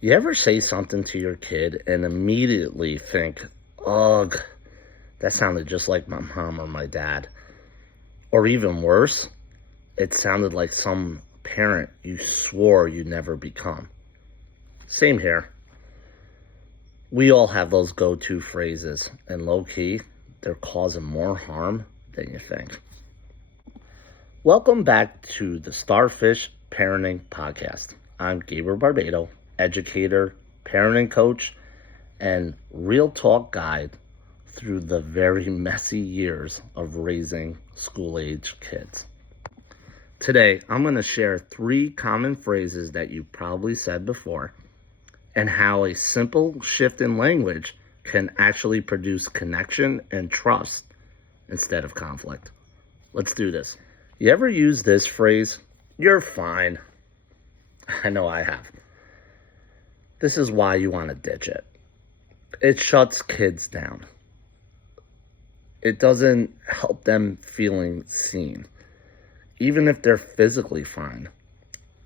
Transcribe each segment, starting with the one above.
You ever say something to your kid and immediately think, ugh, that sounded just like my mom or my dad? Or even worse, it sounded like some parent you swore you'd never become. Same here. We all have those go-to phrases, and low-key, they're causing more harm than you think. Welcome back to the Starfish Parenting Podcast. I'm Gabriel Barbado, educator, parenting coach, and real talk guide through the very messy years of raising school-age kids. Today, I'm going to share 3 common phrases that you probably said before and how a simple shift in language can actually produce connection and trust instead of conflict. Let's do this. You ever use this phrase? You're fine. I know I have. This is why you want to ditch it. It shuts kids down. It doesn't help them feeling seen. Even if they're physically fine,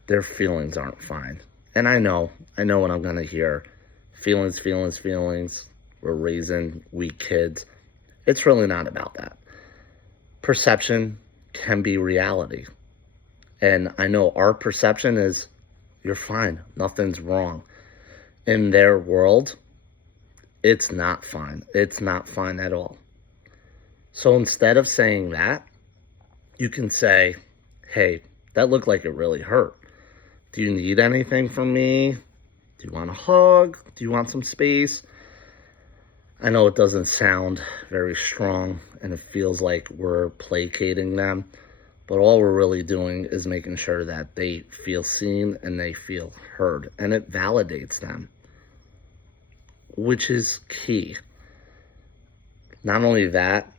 their feelings aren't fine. And I know what I'm going to hear. Feelings. We're raising weak kids. It's really not about that. Perception can be reality. And I know our perception is, you're fine. Nothing's wrong. In their world, it's not fine. It's not fine at all. So instead of saying that, you can say, hey, that looked like it really hurt. Do you need anything from me? Do you want a hug? Do you want some space? I know it doesn't sound very strong and it feels like we're placating them, but all we're really doing is making sure that they feel seen and they feel heard, and it validates them, which is key. Not only that,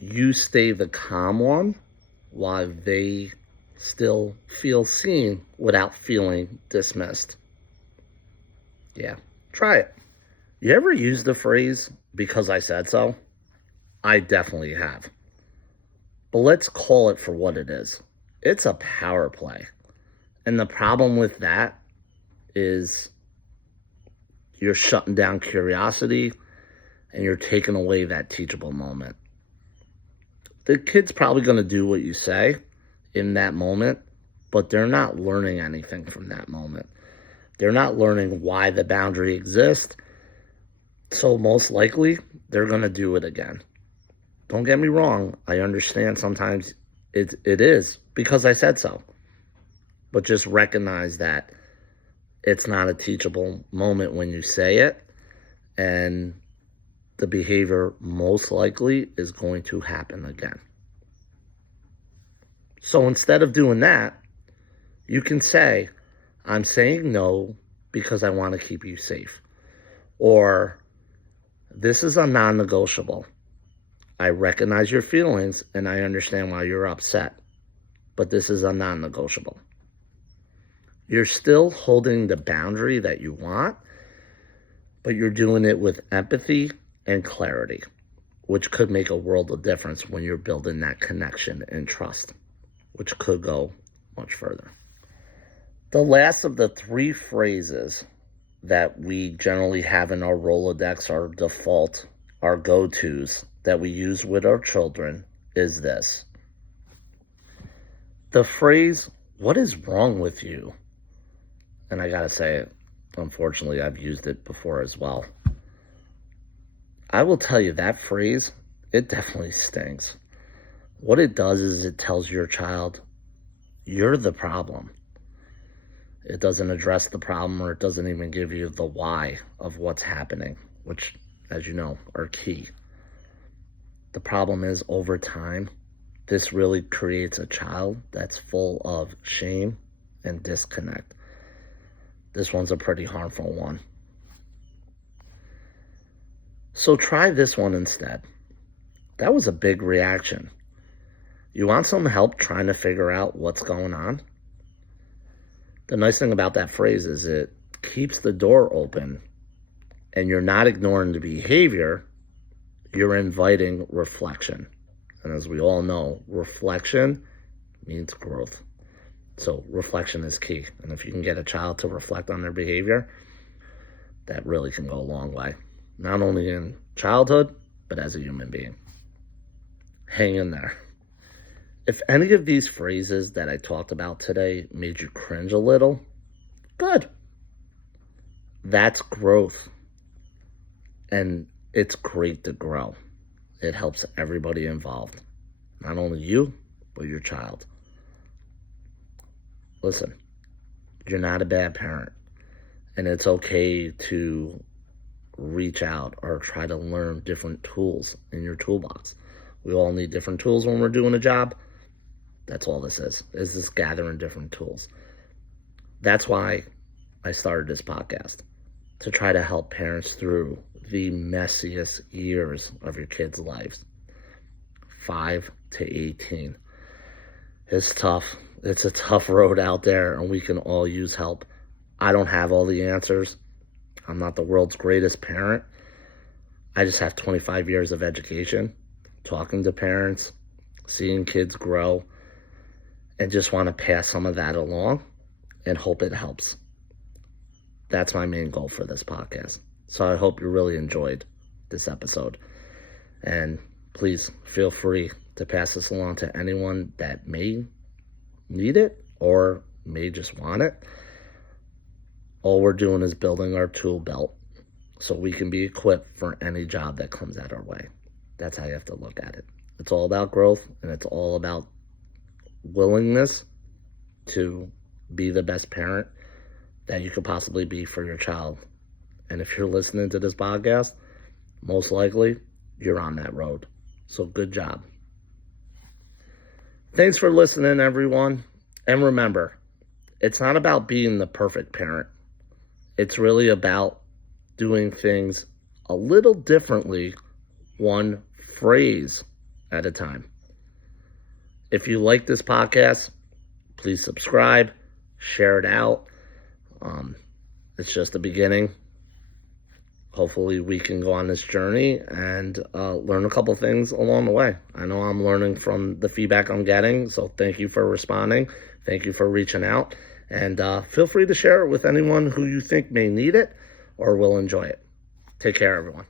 you stay the calm one while they still feel seen without feeling dismissed. Yeah, try it. You ever use the phrase, because I said so? I definitely have. But let's call it for what it is. It's a power play. And the problem with that is you're shutting down curiosity and you're taking away that teachable moment. The kid's probably going to do what you say in that moment, but they're not learning anything from that moment. They're not learning why the boundary exists. So most likely, they're going to do it again. Don't get me wrong. I understand sometimes it is because I said so. But just recognize that it's not a teachable moment when you say it. And the behavior most likely is going to happen again. So instead of doing that, you can say, I'm saying no because I want to keep you safe. Or, this is a non-negotiable. I recognize your feelings and I understand why you're upset, but this is a non-negotiable. You're still holding the boundary that you want, but you're doing it with empathy and clarity, which could make a world of difference when you're building that connection and trust, which could go much further. The last of the 3 phrases that we generally have in our Rolodex, our default, our go-tos that we use with our children is this. The phrase, what is wrong with you? And I gotta say, unfortunately, I've used it before as well. I will tell you that phrase, it definitely stings. What it does is it tells your child, you're the problem. It doesn't address the problem, or it doesn't even give you the why of what's happening, which, as you know, are key. The problem is, over time, this really creates a child that's full of shame and disconnect. This one's a pretty harmful one. So try this one instead. That was a big reaction. You want some help trying to figure out what's going on? The nice thing about that phrase is it keeps the door open and you're not ignoring the behavior, you're inviting reflection. And as we all know, reflection means growth. So reflection is key. And if you can get a child to reflect on their behavior, that really can go a long way, not only in childhood, but as a human being. Hang in there. If any of these phrases that I talked about today made you cringe a little, good. That's growth. And it's great to grow. It helps everybody involved, not only you, but your child. Listen, you're not a bad parent, and it's okay to reach out or try to learn different tools in your toolbox. We all need different tools when we're doing a job. That's all this is this gathering different tools. That's why I started this podcast, to try to help parents through the messiest years of your kids' lives, 5 to 18. It's tough. It's a tough road out there, and we can all use help. I don't have all the answers. I'm not the world's greatest parent. I just have 25 years of education, talking to parents, seeing kids grow, and just want to pass some of that along and hope it helps. That's my main goal for this podcast. So I hope you really enjoyed this episode. And please feel free to pass this along to anyone that may need it or may just want it. All we're doing is building our tool belt so we can be equipped for any job that comes at our way. That's how you have to look at it. It's all about growth, and it's all about willingness to be the best parent that you could possibly be for your child. And if you're listening to this podcast, most likely you're on that road. So good job. Thanks for listening, everyone. And remember, it's not about being the perfect parent. It's really about doing things a little differently, one phrase at a time. If you like this podcast, please subscribe, share it out. It's just the beginning. Hopefully we can go on this journey and learn a couple things along the way. I know I'm learning from the feedback I'm getting, so thank you for responding. Thank you for reaching out. And feel free to share it with anyone who you think may need it or will enjoy it. Take care, everyone.